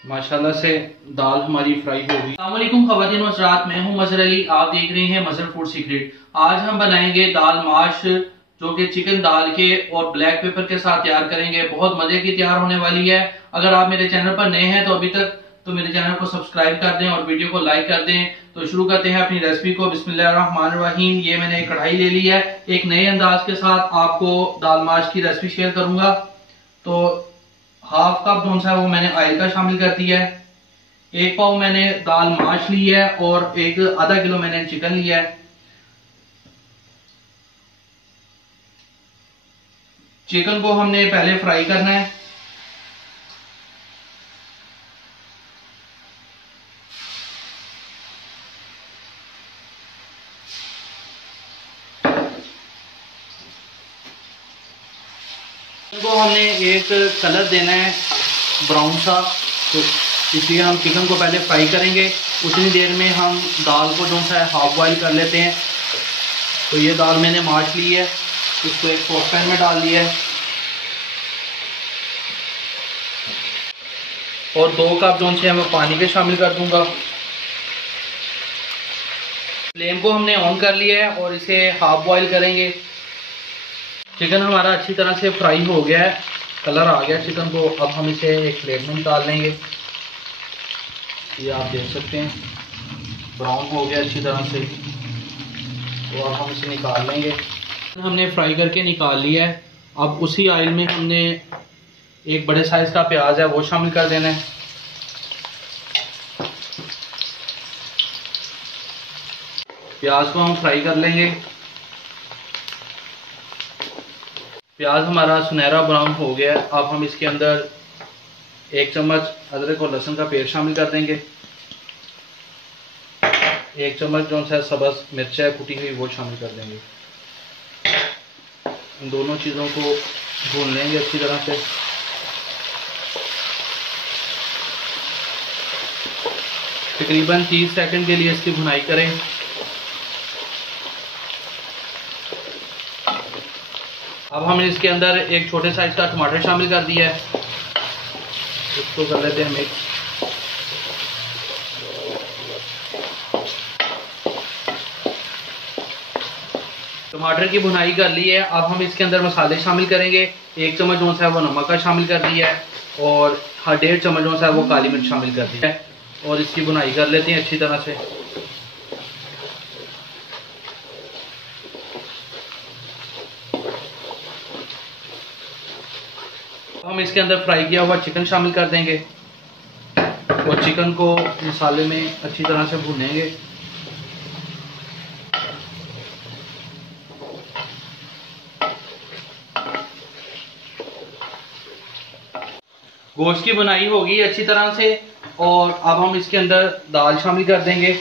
माशाल्लाह से दाल हमारी फ्राई हो गई। अस्सलाम वालेकुम ख़वातीन व हज़रात, मैं हूं मज़हर अली, आप देख रहे हैं मज़हर फूड सीक्रेट। आज हम बनाएंगे दाल माश, जो कि चिकन दाल के और ब्लैक पेपर के साथ तैयार करेंगे। बहुत मजे की तैयार होने वाली है। अगर आप मेरे चैनल पर नए हैं तो अभी तक तो मेरे चैनल को सब्सक्राइब कर दें और वीडियो को लाइक कर दें। तो शुरू करते हैं अपनी रेसिपी को। बिस्मिल्लाहिर्रहमानिर्रहीम। ये मैंने एक कढ़ाई ले ली है। एक नए अंदाज के साथ आपको दाल माश की रेसिपी शेयर करूंगा। तो हाफ कप जो सा है वो मैंने ऑयल का शामिल कर दिया है। एक पाव मैंने दाल माश ली है और एक आधा किलो मैंने चिकन लिया है। चिकन को हमने पहले फ्राई करना है। चिकन को हमने एक कलर देना है ब्राउन सा, तो इसलिए हम चिकन को पहले फ्राई करेंगे। उतनी देर में हम दाल को जो सा है हाफ बॉईल कर लेते हैं। तो ये दाल मैंने माश ली है, इसको एक सॉस पैन में डाल दिया है और 2 कप जो है मैं पानी के शामिल कर दूंगा। फ्लेम को हमने ऑन कर लिया है और इसे हाफ बॉईल करेंगे। चिकन हमारा अच्छी तरह से फ्राई हो गया है, कलर आ गया चिकन को। अब हम इसे एक प्लेट में निकाल लेंगे। ये आप देख सकते हैं ब्राउन हो गया अच्छी तरह से। तो अब हम इसे निकाल लेंगे। हमने फ्राई करके निकाल लिया है। अब उसी ऑयल में हमने एक बड़े साइज का प्याज है वो शामिल कर देना है। प्याज को हम फ्राई कर लेंगे। प्याज हमारा सुनहरा ब्राउन हो गया है। अब हम इसके अंदर 1 चम्मच अदरक और लहसुन का पेस्ट शामिल कर देंगे। 1 चम्मच जो सा सब्ज़ मिर्च है कुटी हुई वो शामिल कर देंगे। इन दोनों चीज़ों को भून लेंगे अच्छी तरह से। तकरीबन 30 सेकंड के लिए इसकी भुनाई करें। अब हमने इसके अंदर एक छोटे साइज का टमाटर शामिल कर दिया है, इसको कर लेते हैं मिक्स। टमाटर की भुनाई कर ली है। अब हम इसके अंदर मसाले शामिल करेंगे। 1 चम्मच जो सा है वो नमक का शामिल कर दिया है और 1.5 चम्मच जो सा है वो काली मिर्च शामिल कर दिया है और इसकी भुनाई कर लेते हैं अच्छी तरह से। हम इसके अंदर फ्राई किया हुआ चिकन शामिल कर देंगे और चिकन को मसाले में अच्छी तरह से भूनेंगे। गोश्त की बुनाई होगी अच्छी तरह से और अब हम इसके अंदर दाल शामिल कर देंगे।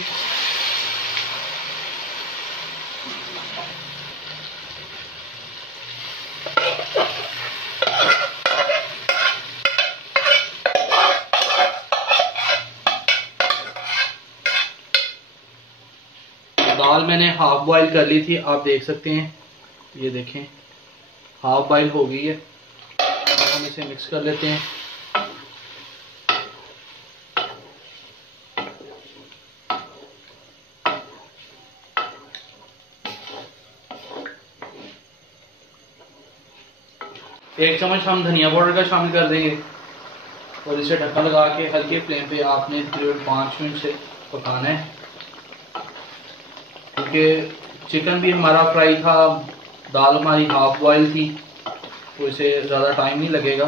दाल मैंने हाफ बॉईल कर ली थी, आप देख सकते हैं। ये देखें हाफ बॉईल हो गई है। अब हम इसे मिक्स कर लेते हैं। एक चम्मच हम धनिया पाउडर का शामिल कर देंगे और इसे ढक्कन लगा के हल्के फ्लेम पे आपने तकरीबन 5 मिनट से पकाना है, क्योंकि चिकन भी हमारा फ्राई था, दाल हमारी हाफ बॉयल थी, तो इसे ज़्यादा टाइम नहीं लगेगा।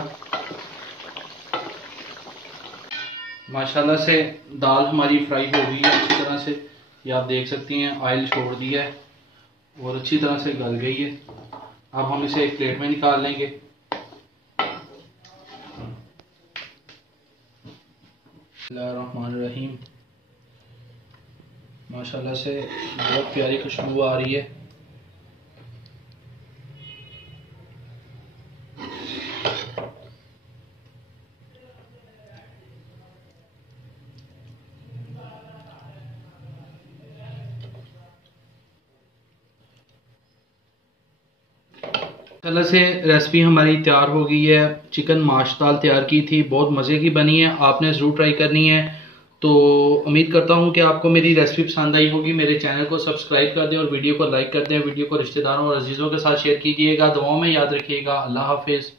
माशाल्लाह से दाल हमारी फ्राई हो गई है अच्छी तरह से। ये आप देख सकती हैं ऑयल छोड़ दिया है और अच्छी तरह से गल गई है। अब हम इसे एक प्लेट में निकाल लेंगे। बिस्मिल्लाहिर्रहमानिर्रहीम। माशाल्लाह से बहुत प्यारी खुशबू आ रही है। कलर से रेसिपी हमारी तैयार हो गई है। चिकन माश दाल तैयार की थी, बहुत मज़े की बनी है, आपने ज़रूर ट्राई करनी है। तो उम्मीद करता हूँ कि आपको मेरी रेसिपी पसंद आई होगी। मेरे चैनल को सब्सक्राइब कर दें और वीडियो को लाइक कर दें। वीडियो को रिश्तेदारों और अजीज़ों के साथ शेयर कीजिएगा। दुआओं में याद रखिएगा। अल्लाह हाफिज़।